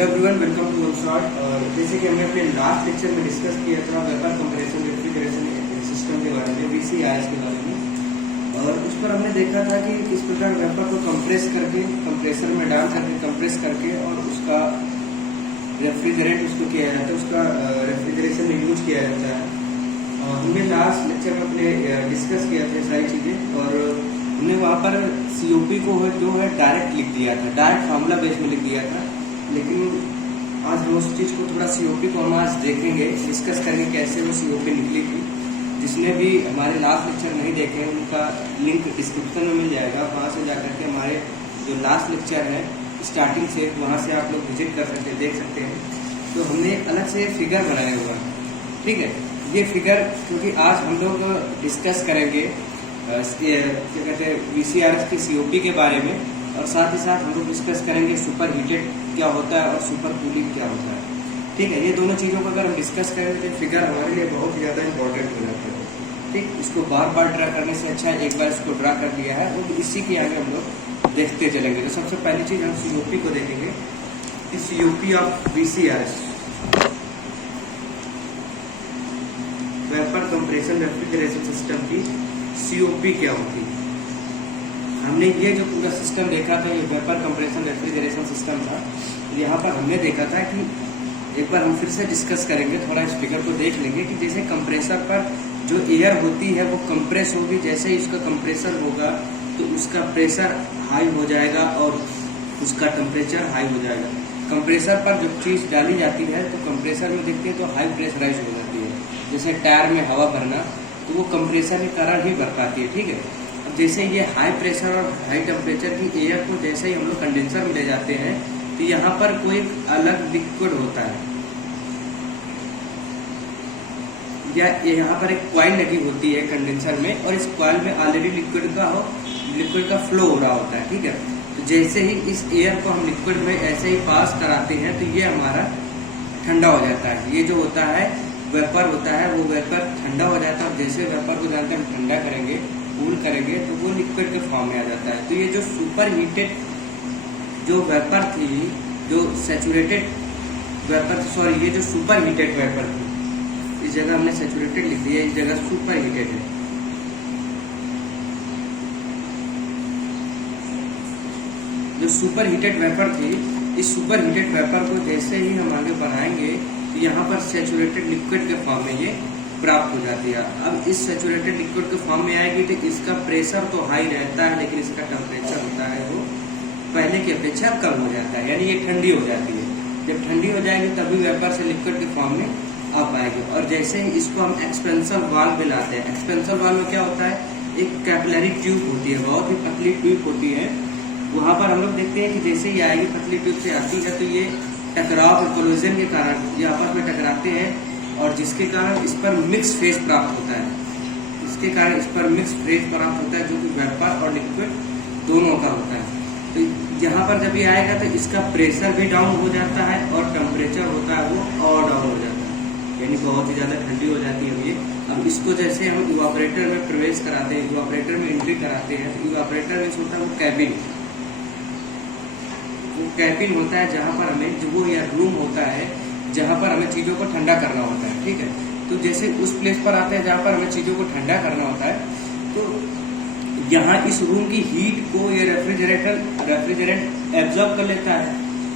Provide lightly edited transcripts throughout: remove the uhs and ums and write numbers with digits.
Hello everyone, welcome to one shot. और जैसे कि हमने अपने लास्ट लेक्चर में डिस्कस किया था वेपर कंप्रेशन रेफ्रिजरेशन सिस्टम के बारे में, VCRS के बारे में, और उस पर हमने देखा था कि किस प्रकार वेपर को कंप्रेस करके कंप्रेसर में डाल करके कंप्रेस करके और उसका रेफ्रिजरेट उसको किया जाता है, उसका रेफ्रिजरेशन में यूज किया जाता है। हमने लास्ट लेक्चर में अपने डिस्कस किया था सारी चीज़ें, और हमने वहाँ पर COP को जो है डायरेक्ट लिख दिया था, डायरेक्ट फार्मूला बेस में लिख दिया था। लेकिन आज हम उस चीज़ को थोड़ा COP को हम आज देखेंगे, डिस्कस करेंगे कैसे वो COP निकली थी। जिसने भी हमारे लास्ट लेक्चर नहीं देखे उनका लिंक डिस्क्रिप्शन में मिल जाएगा, वहाँ से जाकर के हमारे जो लास्ट लेक्चर है स्टार्टिंग से, वहाँ से आप लोग विजिट कर सकते हैं, देख सकते हैं। तो हमने एक अलग से फिगर बनाया हुआ है, ठीक है। ये फिगर क्योंकि आज हम लोग डिस्कस करेंगे क्या कहते हैं VCRS की COP के बारे में, और साथ ही साथ हम लोग डिस्कस करेंगे सुपर हीटेड क्या होता है और सुपर कूलिंग क्या होता है, ठीक है। ये दोनों चीज़ों को अगर हम डिस्कस करेंगे तो फिगर हमारे लिए बहुत ही ज़्यादा इंपॉर्टेंट हो जाता है, ठीक। इसको बार बार ड्रा करने से अच्छा है एक बार इसको ड्रा कर लिया है, और इसी के आगे हम लोग देखते चलेंगे। तो सबसे पहली चीज़ हम COP को देखेंगे कि COP of VCRS, vapour compression refrigeration system की COP क्या होती है। हमने ये जो पूरा सिस्टम देखा था, ये वेपर कंप्रेशन रेफ्रिजरेशन सिस्टम था। यहाँ पर हमने देखा था कि एक बार हम फिर से डिस्कस करेंगे, थोड़ा इस फिगर को देख लेंगे कि जैसे कंप्रेसर पर जो एयर होती है वो कंप्रेस होगी, जैसे ही उसका कंप्रेसर होगा तो उसका प्रेशर हाई हो जाएगा और उसका टेम्परेचर हाई हो जाएगा। कंप्रेसर पर जब चीज़ डाली जाती है तो कंप्रेसर में देखते हैं तो हाई प्रेशराइज हो जाती है, जैसे टायर में हवा भरना, तो वो कंप्रेसर के कारण ही भर पाती है, ठीक है। अब जैसे ये हाई प्रेशर और हाई टेम्परेचर की एयर को जैसे ही हम लोग कंडेंसर में ले जाते हैं तो यहाँ पर कोई अलग लिक्विड होता है, या यहाँ पर एक कॉइल लगी होती है कंडेंसर में, और इस कॉइल में ऑलरेडी लिक्विड का फ्लो हो रहा होता है, ठीक है। तो जैसे ही इस एयर को हम लिक्विड में ऐसे ही पास कराते हैं तो ये हमारा ठंडा हो जाता है। ये जो होता है वेपर होता है, वो वेपर ठंडा हो जाता है, और जैसे वेपर को जानते हैं हम ठंडा करेंगे, कूल करेंगे, तो वो लिक्विड के फॉर्म में आ जाता है। तो ये जो सुपर हीटेड जो वेपर थी, जो सैचुरेटेड वेपर, सॉरी ये जो सुपर हीटेड वेपर थी, इस जगह हमने सैचुरेटेड लिख दिया, इस जगह सुपर हीटेड है। जो सुपर हीटेड वेपर थी, इस सुपर हीटेड वेपर को जैसे ही हम आगे बढ़ाएंगे तो यहाँ पर सैचुरेटेड लिक्विड के फॉर्म में ये प्राप्त हो जाती है। अब इस सैचुरेटेड लिक्विड के फॉर्म में आएगी तो इसका प्रेशर तो हाई रहता है, लेकिन इसका टेम्परेचर होता है वो पहले की अपेक्षा कम हो जाता है, यानी ये ठंडी हो जाती है। जब ठंडी हो जाएगी तभी वेपर से लिक्विड के फॉर्म में आ पाएगी। और जैसे ही इसको हम एक्सपेंशन वाल्व में लाते हैं, एक्सपेंशन वाल्व में क्या होता है, एक कैपिलरी ट्यूब होती है, बहुत ही पतली ट्यूब होती है। वहाँ पर हम लोग देखते हैं कि जैसे ही आएगी पतली ट्यूब से आती है तो ये टकराव और कोलिजन के कारण ये आपस में टकराते हैं, और जिसके कारण इस पर मिक्स फेज प्राप्त होता है। इसके कारण इस पर मिक्स फेज प्राप्त होता है, जो कि वेपर और लिक्विड दोनों का होता है। तो यहाँ पर जब ये आएगा तो इसका प्रेशर भी डाउन हो जाता है और टेम्परेचर होता है वो और डाउन हो जाता है, यानी बहुत ही ज़्यादा ठंडी हो जाती है ये। अब इसको जैसे हम इवापोरेटर में प्रवेश कराते हैं, इवापोरेटर में एंट्री कराते हैं, तो इवापोरेटर में होता है वो कैबिन, वो कैबिन होता है जहाँ पर हमें जो वो या रूम होता है जहाँ पर हमें चीज़ों को ठंडा करना होता है, ठीक है। तो जैसे उस प्लेस पर आते हैं जहाँ पर हमें चीज़ों को ठंडा करना होता है, तो यहाँ इस रूम की हीट को ये रेफ्रिजरेंट एब्जॉर्ब कर लेता है,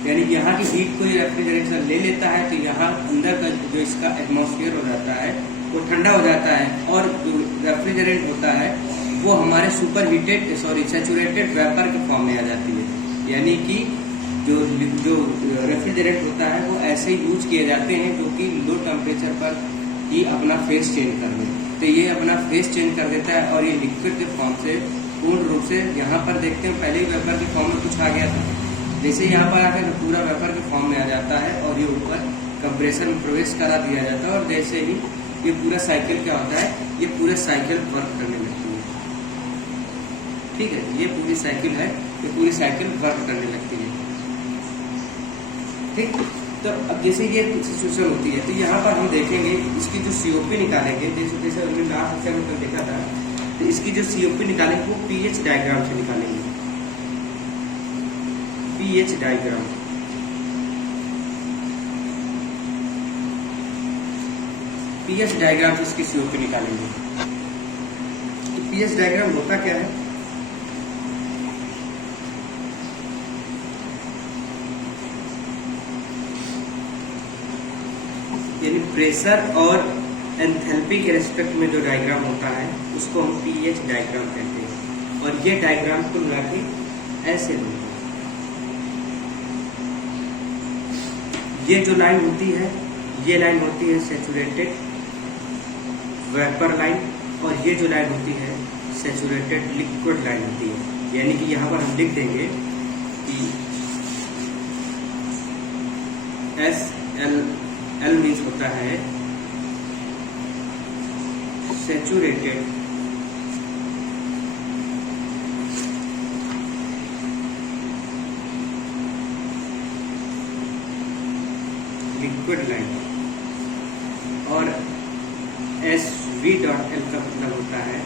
यानी यहाँ की हीट को ये रेफ्रिजरेटर ले लेता है। तो यहाँ अंदर का जो इसका एटमॉस्फेयर हो जाता है वो ठंडा हो जाता है, और जो रेफ्रिजरेंट होता है वो हमारे सुपर हीटेड सैचुरेटेड वेपर के फॉर्म में आ जाती है। यानी कि जो रेफ्रिजरेंट होता है वो ऐसे यूज किए जाते हैं जो कि लो टेम्परेचर पर ही अपना फेस चेंज कर दे। तो ये अपना फेस चेंज कर देता है, और ये लिक्विड के फॉर्म से पूर्ण रूप से यहाँ पर देखते हैं पहले ही वेपर के फॉर्म में कुछ आ गया था, जैसे यहाँ पर आकर तो पूरा वेपर के फॉर्म में आ जाता है, और ये ऊपर कंप्रेसर में प्रवेश करा दिया जाता है। और जैसे ही ये पूरा साइकिल क्या होता है, ये पूरे साइकिल वर्क करने लगती है, ठीक है। ये पूरी साइकिल है, ये पूरी साइकिल वर्क करने लगती है, ठीक। तो अब जैसे ये सिचुएशन होती है तो यहाँ पर हम देखेंगे इसकी जो COP निकालेंगे, जैसे हमने लास्ट लेक्चर में देखा था, तो इसकी जो COP निकालेंगे वो pH डायग्राम से निकालेंगे, pH डायग्राम। पीएच डायग्राम से इसकी सीओपी निकालेंगे। तो पीएच डायग्राम होता क्या है? यानी प्रेशर और एंथैल्पी के रेस्पेक्ट में जो डायग्राम होता है उसको हम पीएच डायग्राम कहते हैं। और ये डायग्राम को मिला के ऐसे बनता है। ये जो लाइन होती है, ये लाइन होती है सैचुरेटेड वेपर लाइन, और ये जो लाइन होती है सैचुरेटेड लिक्विड लाइन होती है। यानी कि यहाँ पर हम लिख देंगे कि एल मीन्स होता है सैचुरेटेड लिक्विड लाइन, और SV.L का मतलब होता है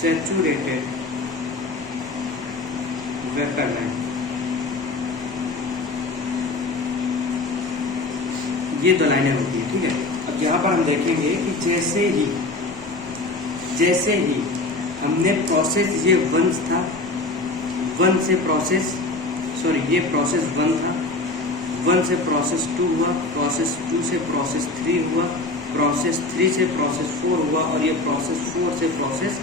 सैचुरेटेड वेपर लाइन। ये दो लाइनें होती है, ठीक है। अब यहाँ पर हम देखेंगे कि जैसे ही हमने प्रोसेस, ये वन था, वन से प्रोसेस, सॉरी ये प्रोसेस 1 था, 1 से प्रोसेस 2 हुआ, प्रोसेस 2 से प्रोसेस 3 हुआ, प्रोसेस 3 से प्रोसेस 4 हुआ, और ये प्रोसेस 4 से प्रोसेस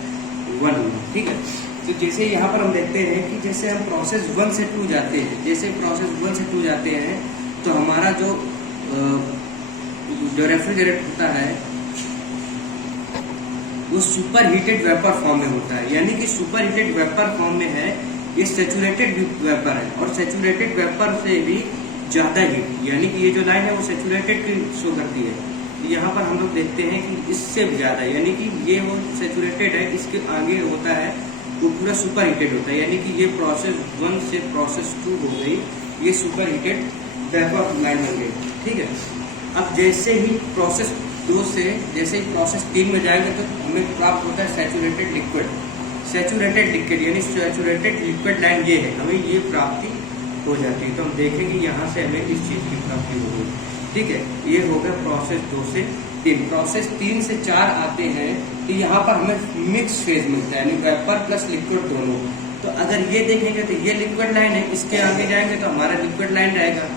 1 हुआ, ठीक है। तो जैसे यहाँ पर हम देखते हैं कि जैसे हम प्रोसेस 1 से 2 जाते हैं, जैसे प्रोसेस 1 से 2 जाते हैं तो हमारा जो रेफ्रिजरेट होता है वो सुपर हीटेड वेपर फॉर्म में होता है। यानी कि सुपर हीटेड वेपर फॉर्म में है, ये सैचुरेटेड वेपर है, और सैचुरेटेड वेपर से भी ज्यादा हीट, यानी कि ये जो लाइन है वो सैचुरेटेड की शो करती है। यहाँ पर हम लोग देखते हैं कि इससे भी ज्यादा, यानी कि ये वो सैचुरेटेड है, इसके आगे होता है वो पूरा सुपर हीटेड होता है। यानी कि ये प्रोसेस 1 से प्रोसेस 2 हो गई, ये सुपर हीटेड वेपर लाइन बन गई, ठीक है। अब जैसे ही प्रोसेस 2 से जैसे ही प्रोसेस 3 में जाएंगे तो हमें प्राप्त होता है सैचुरेटेड लिक्विड, यानी सैचुरेटेड लिक्विड लाइन ये है, हमें ये प्राप्ति हो जाती है। तो हम देखेंगे यहाँ से हमें इस चीज की प्राप्ति होगी, ठीक है। ये हो गया प्रोसेस 2 से 3। प्रोसेस 3 से 4 आते हैं तो यहाँ पर हमें मिक्स फेज मिलता है, यानी वेपर प्लस लिक्विड दोनों। तो अगर ये देखेंगे तो ये लिक्विड लाइन है, इसके आगे जाएंगे तो हमारा लिक्विड लाइन रहेगा।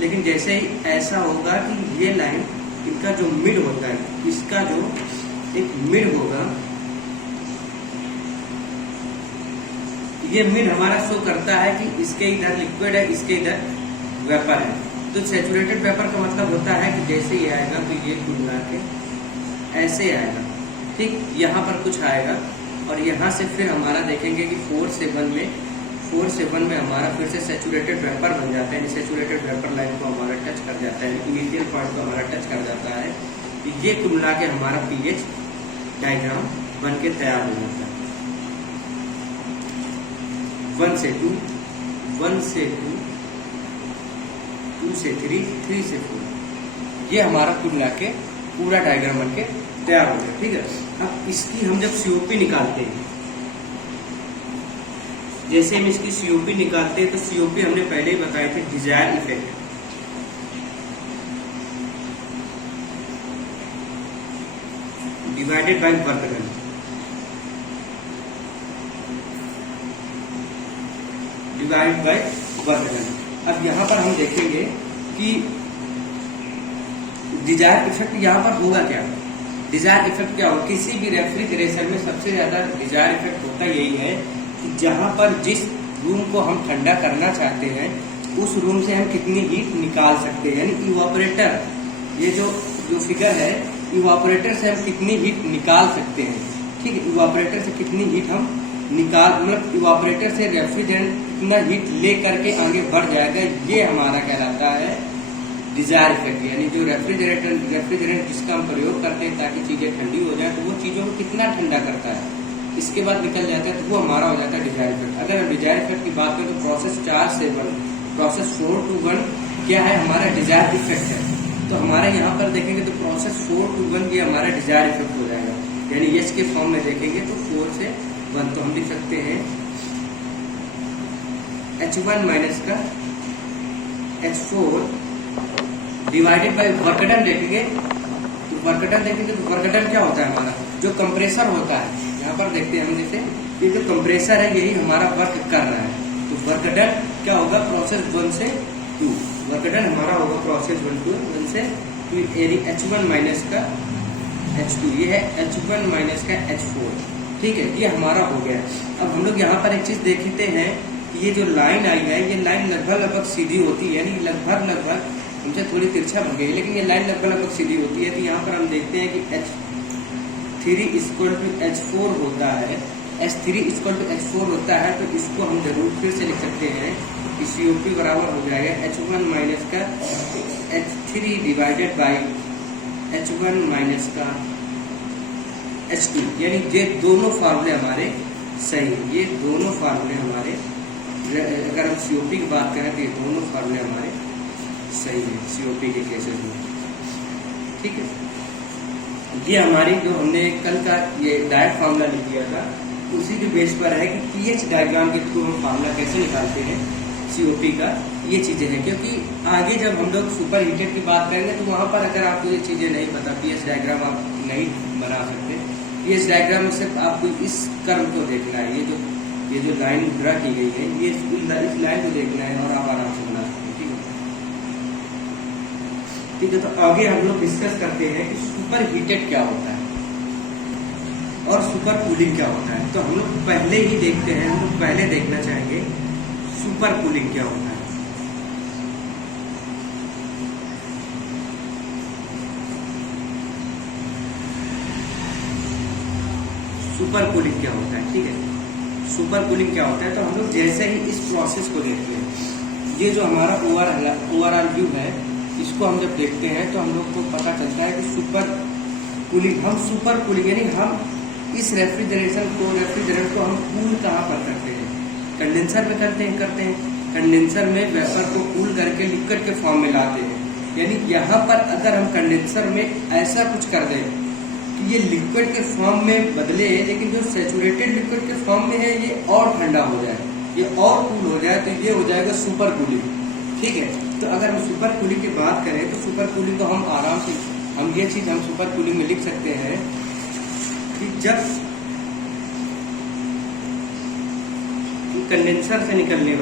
लेकिन जैसे ही ऐसा होगा कि ये लाइन, इनका जो मिड होता है, इसका जो एक मिड होगा, ये मिड हमारा शो करता है कि इसके इधर लिक्विड है, इसके इधर वेपर है। तो सैचुरेटेड वेपर का मतलब होता है कि जैसे ही आएगा तो ये कुल मिला के ऐसे आएगा, ठीक, यहाँ पर कुछ आएगा, और यहाँ से फिर हमारा देखेंगे कि 4 से 1 में हमारा फिर से सैचुरेटेड वेपर बन जाता है। सैचुरेटेड वेपर लाइन को हमारा टच कर जाता है, इनिशियल पॉइंट को हमारा टच कर जाता है। ये कुल मिला के हमारा पीएच डायग्राम बन के तैयार हो जाता है। 1 से 2, 1 से 2, 2 से 3, 3 से 4, ये हमारा कुल मिला के पूरा डायग्राम बन के तैयार हो गया, ठीक है। अब इसकी हम जब सीओपी निकालते हैं, जैसे हम इसकी सीओपी निकालते हैं तो सीओपी हमने पहले ही बताए थे, desire effect divided by work done, divide by work done. अब यहाँ पर हम देखेंगे कि डिजायर इफेक्ट यहाँ पर होगा क्या। डिजायर इफेक्ट क्या होगा, किसी भी रेफ्रिजरेशन में सबसे ज्यादा डिजायर इफेक्ट होता यही है कि जहां पर जिस रूम को हम ठंडा करना चाहते हैं उस रूम से हम कितनी हीट निकाल सकते हैं, यानी इवापोरेटर, ये जो फिगर है, इवापोरेटर से हम कितनी हीट निकाल सकते हैं, ठीक है। इवापोरेटर से कितनी हीट हम निकाल, मतलब इवापोरेटर से रेफ्रिजरेंट कितना हीट ले करके आगे बढ़ जाएगा, ये हमारा कहलाता है डिजायर इफेक्ट। यानी जो रेफ्रिजरेंट जिसका हम प्रयोग करते हैं ताकि चीजें ठंडी हो जाए, तो वो चीजों को कितना ठंडा करता है, इसके बाद निकल जाता है, तो वो हमारा हो जाता है डिजायर इफेक्ट। अगर हम डिजायर इफेक्ट की बात करें तो प्रोसेस 4 से 1, प्रोसेस 4 to 1 क्या है, हमारा डिजायर इफेक्ट है। तो हमारे यहाँ पर देखेंगे तो प्रोसेस 4 to 1 ये हमारा डिजायर इफेक्ट हो जाएगा, यानी एच के फॉर्म में देखेंगे तो 4 से 1, तो हम लिख सकते हैं H1 माइनस का H4 divided by work done देखेंगे तो वर्क डन क्या होता है हमारा जो कंप्रेसर होता है, यहाँ पर देखते हैं हम जैसे ये जो कंप्रेसर है यही हमारा वर्क कर रहा है, तो वर्क डन क्या होगा प्रोसेस 1 से 2, वर्क डन हमारा होगा प्रोसेस 1 से 2 यानी H1 माइनस का H2, ये है H1 माइनस का H4, ठीक है, ये हमारा हो गया। अब हम लोग यहाँ पर एक चीज देखते हैं कि ये जो लाइन आई है ये लाइन लगभग सीधी होती है, यानी लगभग हमसे थोड़ी तिरछा बन गई, लेकिन ये लाइन लगभग सीधी होती है। तो यहाँ पर हम देखते हैं कि H3 इक्वल टू H4 होता है, H3 इक्वल टू H4 होता है, तो इसको हम जरूर फिर से लिख सकते हैं कि COP बराबर हो जाएगा H1 माइनस का H3 divided by H1 minus का H2, यानी ये दोनों फार्मूले हमारे सही है, ये दोनों फार्मूले हमारे, अगर हम COP की बात करें तो ये दोनों फार्मूले हमारे सही है COP के केसेस में, ठीक है। ये हमारी जो हमने कल का ये डायरेक्ट फार्मूला लिख दिया था उसी के बेस पर है कि pH डायग्राम के थ्रू हम फार्मूला कैसे निकालते हैं COP का, ये चीजें हैं। क्योंकि आगे जब हम लोग सुपर हीटेड की बात करेंगे तो वहां पर अगर आपको ये चीजें नहीं पता, pH डायग्राम आप नहीं बना सकते, pH डायग्राम में सिर्फ आपको इस कर्व को देखना है, ये जो लाइन ड्रा की गई है ये इस लाइन को देखना है और आप आराम से बना सकते हैं, ठीक है। ठीक है, तो आगे हम लोग डिस्कस करते हैं कि सुपर हीटेड क्या होता है और सुपर कूलिंग क्या होता है। तो हम लोग पहले ही देखते हैं, हम लोग पहले देखना चाहेंगे सुपर कूलिंग क्या होता है। सुपर कूलिंग क्या होता है, ठीक है, सुपर कूलिंग क्या होता है। तो हम लोग जैसे ही इस प्रोसेस को देखते हैं, ये जो हमारा ओवरऑल व्यू है, इसको हम जब देखते हैं तो हम लोग को पता चलता है कि सुपर कूलिंग यानी हम इस रेफ्रिजरेंट को हम कूल कहाँ पर करते हैं, कंडेंसर में करते हैं, कंडेंसर में वेपर को कूल करके लिक्विड के फॉर्म में लाते हैं। यानी यहाँ पर अगर हम कंडेंसर में ऐसा कुछ कर दें कि ये लिक्विड के फॉर्म में बदले, लेकिन जो सैचुरेटेड लिक्विड के फॉर्म में है ये और ठंडा हो जाए, ये और कूल हो जाए, तो ये हो जाएगा सुपर कूलिंग, ठीक है। तो अगर हम सुपर कूलिंग की बात करें तो सुपर कूलिंग को हम आराम से ये चीज हम सुपर कूलिंग में लिख सकते हैं कि जब कंडेंसर से निकलने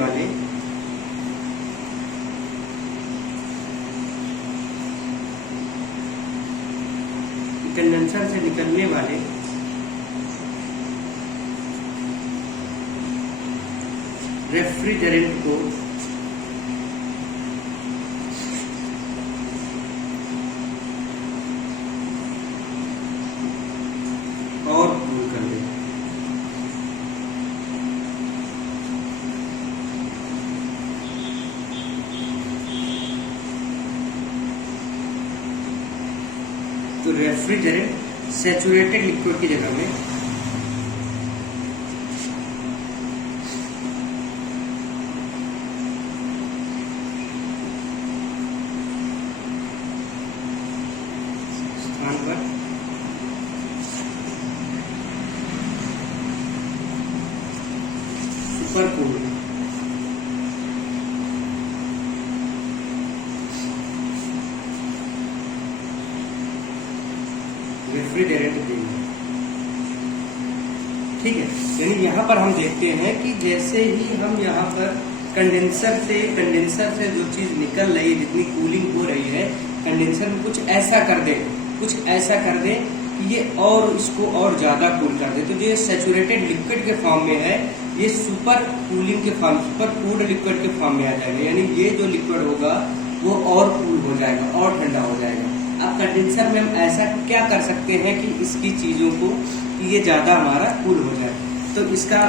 वाले रेफ्रिजरेंट को और कूल कर दे, तो रेफ्रिजरेंट सैचुरेटेड लिक्विड की जगह में स्थान पर सुपर कूल रेफ्रिजरेंट देंगे, ठीक है। यानी यहाँ पर हम देखते हैं कि जैसे ही हम यहाँ पर कंडेंसर से जो चीज निकल रही है, जितनी कूलिंग हो रही है, कंडेंसर में कुछ ऐसा कर दे कि ये और इसको और ज्यादा कूल कर दे, तो ये सैचुरेटेड लिक्विड के फॉर्म में है, ये सुपर कूलिंग के फॉर्म, सुपर कूल्ड लिक्विड के फॉर्म में आ जाएगा। यानी ये जो लिक्विड होगा वो और कूल हो जाएगा और ठंडा हो जाएगा। अब कंडेंसर में हम ऐसा क्या कर सकते हैं कि इसकी चीजों को कि ये ज्यादा हमारा कूल हो जाए, तो इसका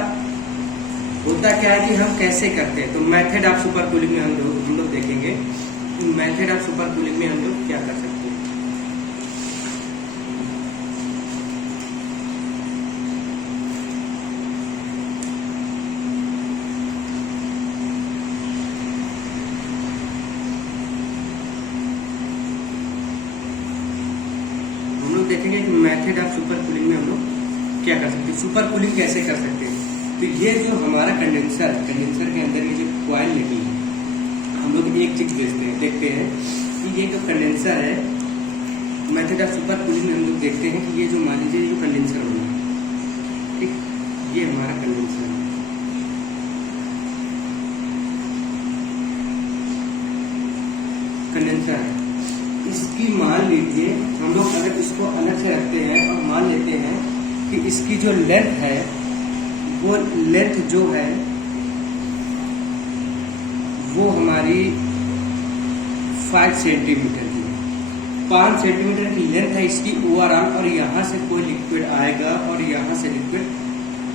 होता क्या है कि हम कैसे करते हैं। तो मेथड ऑफ सुपर कूलिंग में हम लोग देखेंगे, मेथड ऑफ सुपर कूलिंग में हम लोग क्या कर सकते हैं। देखेंगे कि मेथड ऑफ सुपर कूलिंग में हम लोग क्या कर सकते हैं, सुपर कूलिंग कैसे कर सकते हैं। तो ये जो हमारा कंडेंसर के अंदर ये जो कॉइल लगी है, हम लोग एक चीज देखते हैं कि ये जो कंडेंसर है, मेथड ऑफ सुपर कूलिंग में हम लोग देखते हैं कि ये जो मान लीजिए जो कंडेंसर बना, ठीक, ये हमारा कंडेंसर है। कंडेंसर है, इसकी मान लीजिए हम लोग अगर इसको अलग से रखते हैं और मान लेते हैं कि इसकी जो लेंथ है वो लेंथ जो है वो हमारी 5 सेंटीमीटर की, 5 सेंटीमीटर की लेंथ है इसकी ओवरऑल। और यहाँ से कोई लिक्विड आएगा और यहाँ से लिक्विड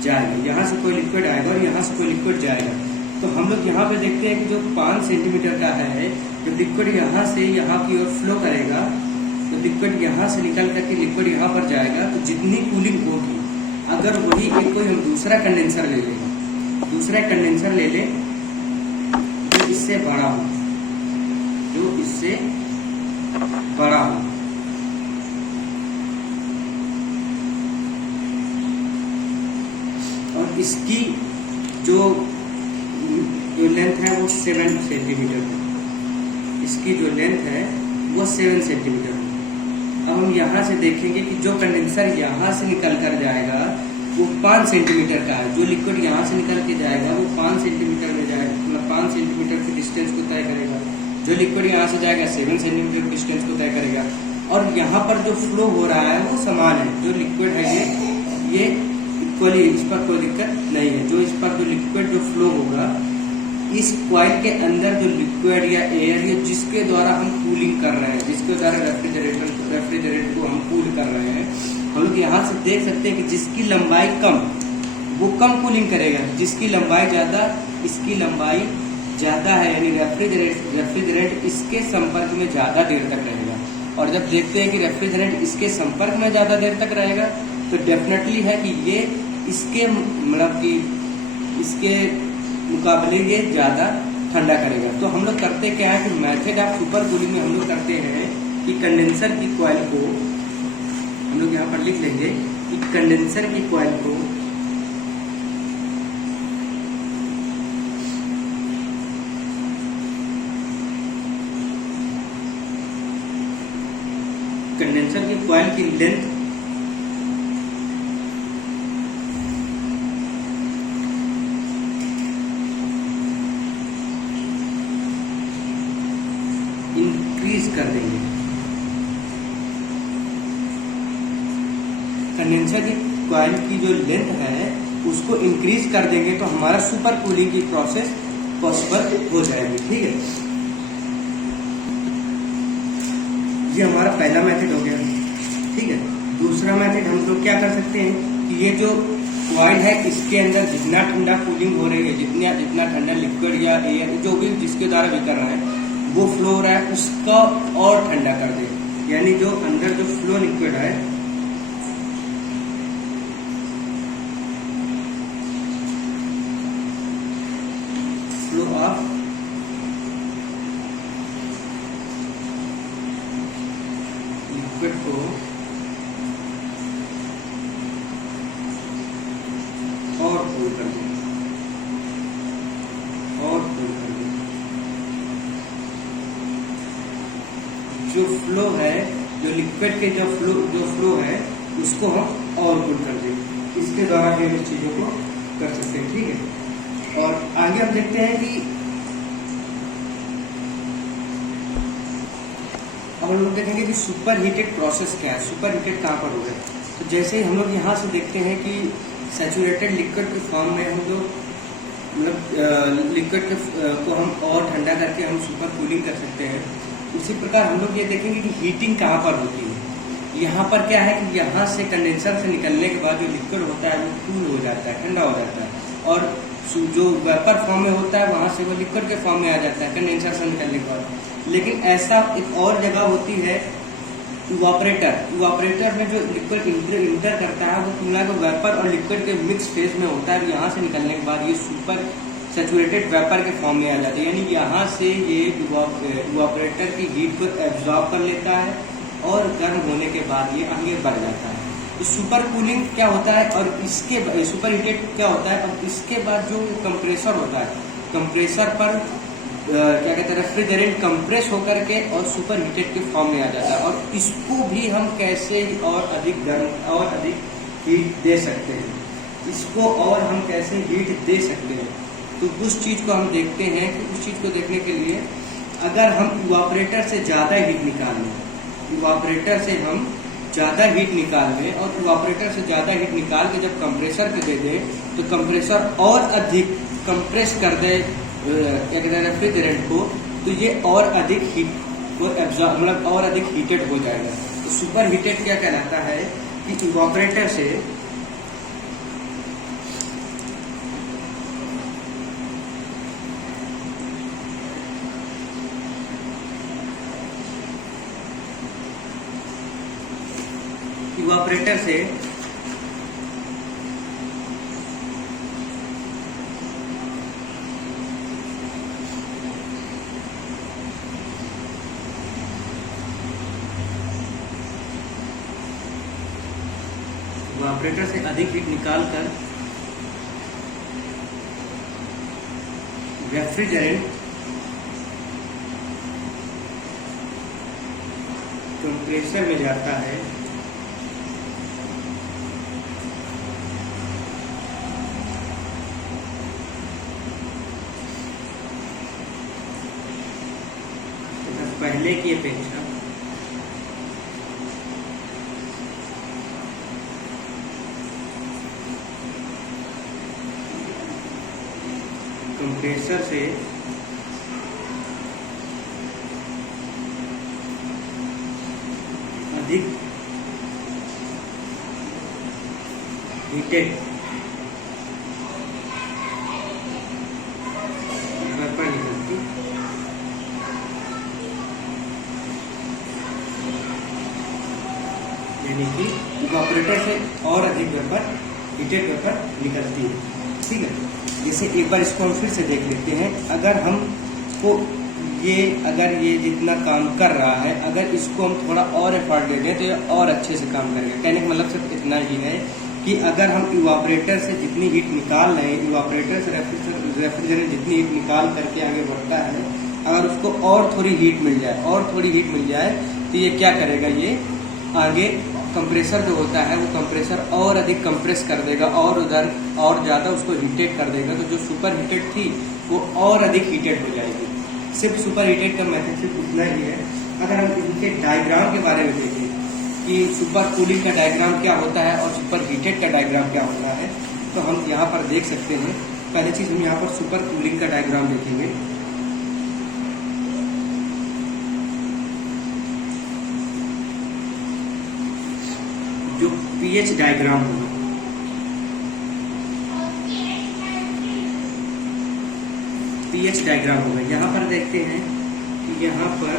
जाएगा, यहाँ से कोई लिक्विड आएगा और यहाँ से कोई लिक्विड जाएगा। तो हम लोग यहाँ पे देखते हैं कि जो 5 सेंटीमीटर का है, जब लिक्विड यहाँ से यहाँ की ओर फ्लो करेगा तो लिक्विड यहाँ से निकल करके लिक्विड यहाँ पर जाएगा, तो जितनी कूलिंग होगी, अगर वही एक कोई हम दूसरा कंडेंसर ले लें, दूसरा कंडेंसर ले लें जो इससे बड़ा हो, जो इससे बड़ा हो, और इसकी जो लेंथ है वो 7 सेंटीमीटर है, इसकी जो लेंथ है वो 7 सेंटीमीटर है। अब हम यहाँ से देखेंगे कि जो कंडेंसर यहाँ से निकल कर जाएगा वो 5 सेंटीमीटर का है, जो लिक्विड यहाँ से निकल के जाएगा वो 5 सेंटीमीटर में जाएगा, मतलब 5 सेंटीमीटर के डिस्टेंस को तय करेगा। जो लिक्विड यहाँ से जाएगा 7 सेंटीमीटर के डिस्टेंस को तय करेगा। और यहाँ पर जो फ्लो हो रहा है वो समान है, जो लिक्विड है ये इक्वली, इस पर कोई दिक्कत नहीं है। जो इस पर जो लिक्विड जो फ्लो होगा, इस कॉइल के अंदर जो लिक्विड या एयर या जिसके द्वारा हम कूलिंग कर रहे हैं, जिसके द्वारा रेफ्रिजरेटर को हम कूल कर रहे हैं, हम लोग यहाँ से देख सकते हैं कि जिसकी लंबाई कम वो कम कूलिंग करेगा, जिसकी लंबाई ज़्यादा इसकी लंबाई ज़्यादा है, यानी रेफ्रिजरेंट इसके संपर्क में ज़्यादा देर तक रहेगा। और जब देखते हैं कि रेफ्रिजरेंट इसके संपर्क में ज़्यादा देर तक रहेगा तो डेफिनेटली है कि ये इसके मतलब कि इसके मुकाबले ये ज़्यादा ठंडा करेगा। तो हम लोग करते क्या है कि मेथड ऑफ सुपर कूलिंग में हम लोग करते हैं कि कंडेंसर की कॉइल को हम लोग यहाँ पर लिख लेंगे कि कंडेंसर की कॉइल को कंडेंसर की कॉइल की लेंथ इंक्रीज कर देंगे। कंडेंसर की कॉइल की जो लेंथ है उसको इंक्रीज कर देंगे तो हमारा सुपर कूलिंग की प्रोसेस पॉसिबल हो जाएगी। ठीक है, ये हमारा पहला मेथड हो गया। ठीक है, दूसरा मेथड हम लोग क्या कर सकते हैं कि ये जो कॉइल है इसके अंदर जितना ठंडा कूलिंग हो रही है, जितना ठंडा लिक्विड या एयर जो भी जिसके द्वारा भी कर रहा है वो फ्लो हो रहा है, उसका और ठंडा कर दे। यानी जो अंदर जो फ्लो लिक्विड है फ्लो ऑफ लिक्विड को और कूल कर दे, और कूल कर दे। जो फ्लो है, जो लिक्विड के जो फ्लो है उसको हम और कूल कर दें। इसके द्वारा भी हम चीजों को कर सकते हैं। ठीक है, और आगे हम देखते हैं कि अब हम लोग देखेंगे कि सुपर हीटेड प्रोसेस क्या है, सुपर हीटेड कहाँ पर हो गया। तो जैसे ही हम लोग यहाँ से देखते हैं कि सैचुरेटेड लिक्विड के फॉर्म में हम लोग मतलब लिक्विड को हम और ठंडा करके हम सुपर कूलिंग कर सकते हैं। उसी प्रकार हम लोग ये देखेंगे कि हीटिंग कहाँ पर होती है। यहाँ पर क्या है कि यहाँ से कंडेंसर से निकलने के बाद जो लिक्विड होता है वो कूल हो जाता है, ठंडा हो जाता है, और जो वेपर फॉर्म में होता है वहाँ से वो लिक्विड के फॉर्म में आ जाता है कंडेंसर से निकलने के बाद। लेकिन ऐसा एक और जगह होती है इवापोरेटर में जो लिक्विड इंटर करता है वो तुलना को वेपर और लिक्विड के मिक्स फेज में होता है। यहाँ से निकलने के बाद ये सुपर सैचुरेटेड वेपर के फॉर्म में आ जाता है, यानी यहाँ से ये इवापोरेटर की हीट को एब्जॉर्ब कर लेता है और गर्म होने के बाद ये आगे बढ़ जाता है। तो सुपर कूलिंग क्या होता है और इसके सुपर हीटेड क्या होता है, और इसके बाद जो कंप्रेसर होता है, कंप्रेसर पर क्या कहते हैं, रेफ्रिजरेंट कंप्रेस होकर के और सुपर हीटेड के फॉर्म में आ जाता है। और इसको भी हम कैसे और अधिक गर्म और अधिक हीट दे सकते हैं, इसको और हम कैसे हीट दे सकते हैं, तो उस चीज़ को हम देखते हैं। कि उस चीज़ को देखने के लिए अगर हम इवापरेटर से ज़्यादा हीट निकाल लें, इवापरेटर से हम ज़्यादा हीट निकाल लें और इवापरेटर से ज़्यादा हीट निकाल के जब कंप्रेसर के दे दें, तो कंप्रेसर और अधिक कंप्रेस कर दे क्या कहते हैं रेफ्रिजरेंट को, तो ये और अधिक हीट को एब्जॉर्ब, मतलब और अधिक हीटेड हो जाएगा। तो सुपर हीटेड क्या कहलाता है कि इवापरेटर से इवापरेटर से इवापरेटर से अधिक हीट निकालकर रेफ्रिजरेंट कंप्रेसर में जाता है, पहले की अपेक्षा कंप्रेसर से अधिक हीटेड वेपर निकलती, यानी कि इवापरेटर से और अधिक वेपर, हीटेड वेपर निकलती है। ठीक है, जैसे एक बार इसको हम फिर से देख लेते हैं। अगर हम को अगर ये जितना काम कर रहा है, अगर इसको हम थोड़ा और एफर्ट दे दें तो ये और अच्छे से काम करेगा। कहने का मतलब सिर्फ इतना ही है कि अगर हम इवापरेटर से जितनी हीट निकाल रहे हैं, इवापरेटर से रेफ्रिजरेंट जितनी हीट निकाल करके आगे बढ़ता है, अगर उसको और थोड़ी हीट मिल जाए, और थोड़ी हीट मिल जाए, तो ये क्या करेगा, ये आगे कंप्रेसर जो होता है वो कंप्रेसर और अधिक कंप्रेस कर देगा और उधर और ज़्यादा उसको हीटेड कर देगा। तो जो सुपर हीटेड थी वो और अधिक हीटेड हो जाएगी। सिर्फ सुपर हीटेड का मेथड सिर्फ उतना ही है। अगर हम इनके डायग्राम के बारे में देखें कि सुपर कूलिंग का डायग्राम क्या होता है और सुपर हीटेड का डायग्राम क्या होता है, तो हम यहाँ पर देख सकते हैं। पहली चीज़ हम यहाँ पर सुपर कूलिंग का डायग्राम देखेंगे। जो पीएच डायग्राम होगा, पीएच डायग्राम होगा, यहाँ पर देखते हैं कि यहाँ पर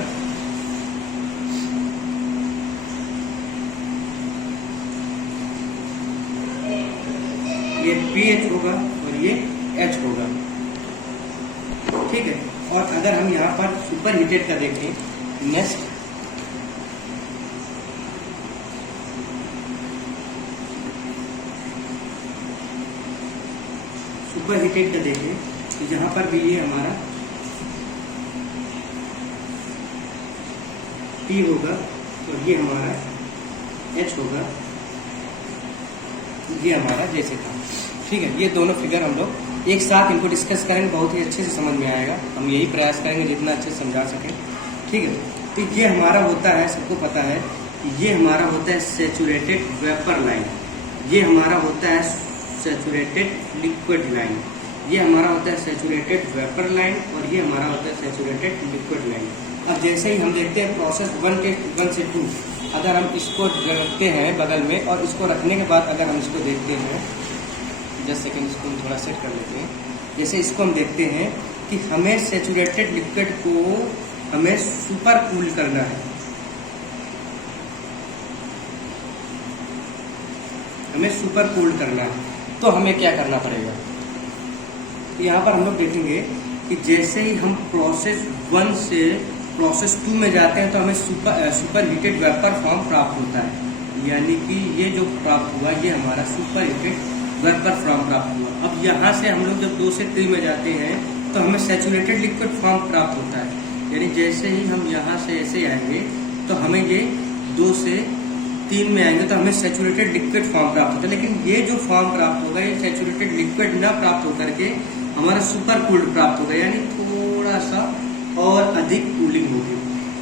ये पीएच होगा और ये एच होगा। ठीक है, और अगर हम यहाँ पर सुपर हीटेड का देखें, नेक्स्ट सुपर हीटेड का देखें तो यहाँ पर भी ये हमारा T होगा और ये हमारा H होगा, ये हमारा जैसे था। ठीक है, ये दोनों फिगर हम लोग एक साथ इनको डिस्कस करेंगे, बहुत ही अच्छे से समझ में आएगा। हम यही प्रयास करेंगे जितना अच्छे से समझा सकें। ठीक है, तो ये हमारा होता है, सबको पता है, ये हमारा होता है सैचुरेटेड वेपर लाइन, ये हमारा होता है सैचुरेटेड लिक्विड लाइन, ये हमारा होता है सैचुरेटेड वेपर लाइन और ये हमारा होता है सैचुरेटेड लिक्विड लाइन। अब जैसे ही हम देखते हैं प्रोसेस 1 से 2, अगर हम इसको रखते हैं बगल में और इसको रखने के बाद अगर हम इसको देखते हैं, जस्ट सेकेंड, इसको हम थोड़ा सेट कर लेते हैं। जैसे इसको हम देखते हैं कि हमें सैचुरेटेड लिक्विड को हमें सुपर कूल करना है, हमें सुपर कूल करना है, तो हमें क्या करना पड़ेगा। यहाँ पर हम लोग देखेंगे कि जैसे ही हम प्रोसेस 1 से प्रोसेस 2 में जाते हैं तो हमें सुपर हीटेड वेपर फॉर्म प्राप्त होता है। यानी कि ये जो प्राप्त हुआ ये हमारा सुपर हीटेड वेपर फॉर्म प्राप्त हुआ। अब यहाँ से हम लोग जब 2 से 3 में जाते हैं तो हमें सैचुरेटेड लिक्विड फॉर्म प्राप्त होता है। यानी जैसे ही हम यहाँ से ऐसे आएंगे तो हमें ये 2 से 3 में आएंगे तो हमें सैचुरेटेड लिक्विड फॉर्म प्राप्त होता है। लेकिन ये जो फॉर्म प्राप्त होगा ये सैचुरेटेड लिक्विड न प्राप्त होकर के हमारा सुपर कूल्ड प्राप्त होगा, यानी थोड़ा सा और अधिक कूलिंग होगी।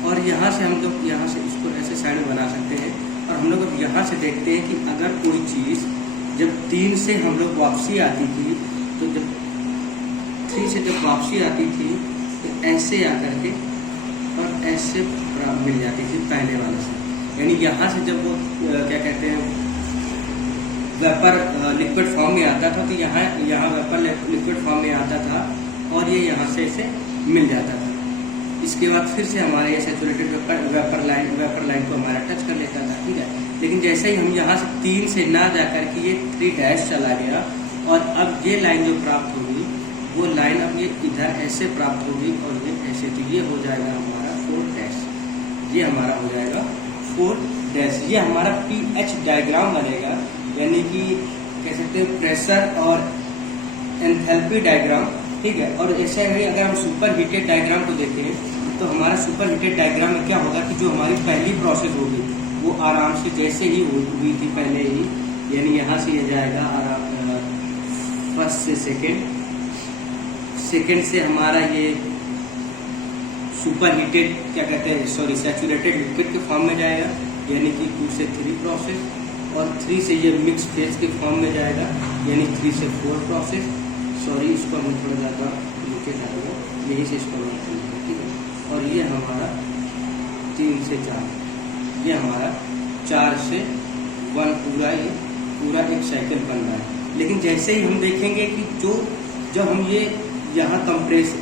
और यहाँ से हम लोग यहाँ से इसको ऐसे साइड में बना सकते हैं। और हम लोग अब यहाँ से देखते हैं कि अगर कोई चीज़ जब 3 से हम लोग वापसी आती थी, तो जब 3 से जब वापसी आती थी तो ऐसे आकर के और ऐसे मिल जाती थी पहले वाले से। यानी यहाँ से जब वो क्या कहते हैं वेपर लिक्विड फॉर्म में आता था तो यहाँ वेपर लिक्विड फॉर्म में आता था और ये यहाँ से ऐसे मिल जाता था। इसके बाद फिर से हमारे ये सैचुरेटेड वेपर लाइन को हमारा टच कर लेता था, ठीक है। लेकिन जैसे ही हम यहाँ से 3 से ना जाकर के ये 3 डैश चला गया और अब ये लाइन जो प्राप्त होगी वो लाइन अब ये इधर ऐसे प्राप्त होगी और ये ऐसे, तो ये हो जाएगा हमारा 4 डैश, ये हमारा हो जाएगा 4 डैश। ये हमारा pH डायग्राम बनेगा, यानी कि कह सकते हैं प्रेशर और एंथैल्पी डायग्राम, ठीक है। और ऐसे अगर हम सुपर हीटेड डायग्राम को देखें तो हमारा सुपर हीटेड डायग्राम में क्या होगा कि जो हमारी पहली प्रोसेस होगी वो आराम से जैसे ही हुई थी पहले ही, यानी यहाँ से ये जाएगा आराम फर्स्ट से सेकेंड से हमारा ये सुपर हीटेड क्या कहते हैं सैचुरेटेड लिक्विड के फॉर्म में जाएगा, यानी कि 2 से 3 प्रोसेस। और 3 से ये मिक्स फेज के फॉर्म में जाएगा, यानी 3 से 4 प्रोसेस। इसको हम थोड़ा ज़्यादा नीचे डालेंगे, यही से इसको हम करेंगे, ठीक है। और ये हमारा 3 से 4, ये हमारा 4 से 1 पूरा एक साइकिल बन रहा है। लेकिन जैसे ही हम देखेंगे कि जब हम ये यहाँ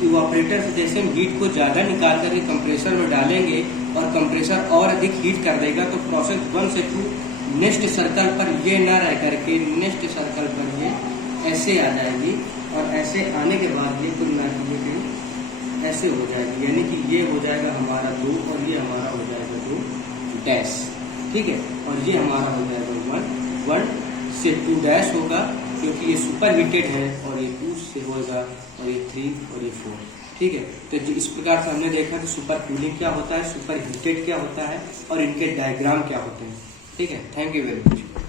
इवापोरेटर से जैसे हम हीट को ज़्यादा निकाल करके कंप्रेसर में डालेंगे और कंप्रेसर और अधिक हीट कर देगा तो प्रोसेस 1 से 2 नेक्स्ट सर्कल पर ये ना रह करके नेक्स्ट सर्कल पर ये ऐसे आ जाएगी। और ऐसे आने के बाद ये कुल मिला के कहीं ऐसे हो जाएगी, यानी कि ये हो जाएगा हमारा 2 और ये हमारा हो जाएगा 2 डैश, ठीक है। और ये हमारा हो जाएगा 1 से 2 डैश होगा, क्योंकि ये सुपर हीटेड है। और ये 2 से होगा और ये 3 और ये 4, ठीक है। तो इस प्रकार से हमने देखा कि सुपर कूलिंग क्या होता है, सुपर हीटेड क्या होता है और इनके डायग्राम क्या होते हैं, ठीक है। Thank you very much.